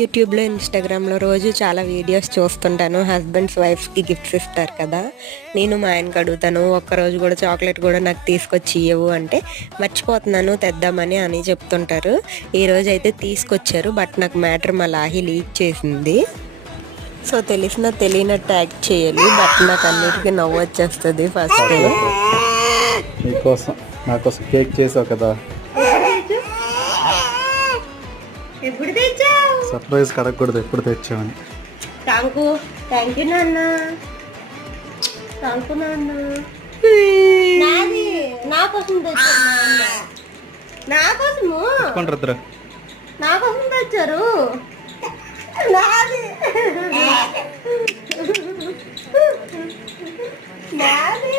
యూట్యూబ్లో ఇన్స్టాగ్రామ్లో రోజు చాలా వీడియోస్ చూస్తుంటాను. హస్బెండ్స్ వైఫ్స్కి గిఫ్ట్స్ ఇస్తారు కదా. నేను మా ఆయనకు అడుగుతాను, ఒక్కరోజు కూడా చాక్లెట్ కూడా నాకు తీసుకొచ్చి ఇవ్వవు అంటే మర్చిపోతున్నాను తెద్దామని అని చెప్తుంటారు. ఈరోజు అయితే తీసుకొచ్చారు. బట్ నాకు మ్యాటర్ మా లాహి లీక్ చేసింది. సో తెలిసిన తెలియనట్టు యాక్ట్ చేయాలి. బట్ నాకు అన్నిటికీ నవ్వు వచ్చేస్తుంది. ఫస్ట్ మీకోసం నాకోసం కేక్ చేసావు కదా, ఎప్పుడు తెచ్చావు? సర్ప్రైజ్ కడగకూడదు, ఎప్పుడు తెచ్చామని. థ్యాంక్ యూ నాన్న, థ్యాంక్ యూ నాన్న. నా కోసం తెచ్చారు, నా కోసము, నా కోసం తెచ్చారు. నాది నాది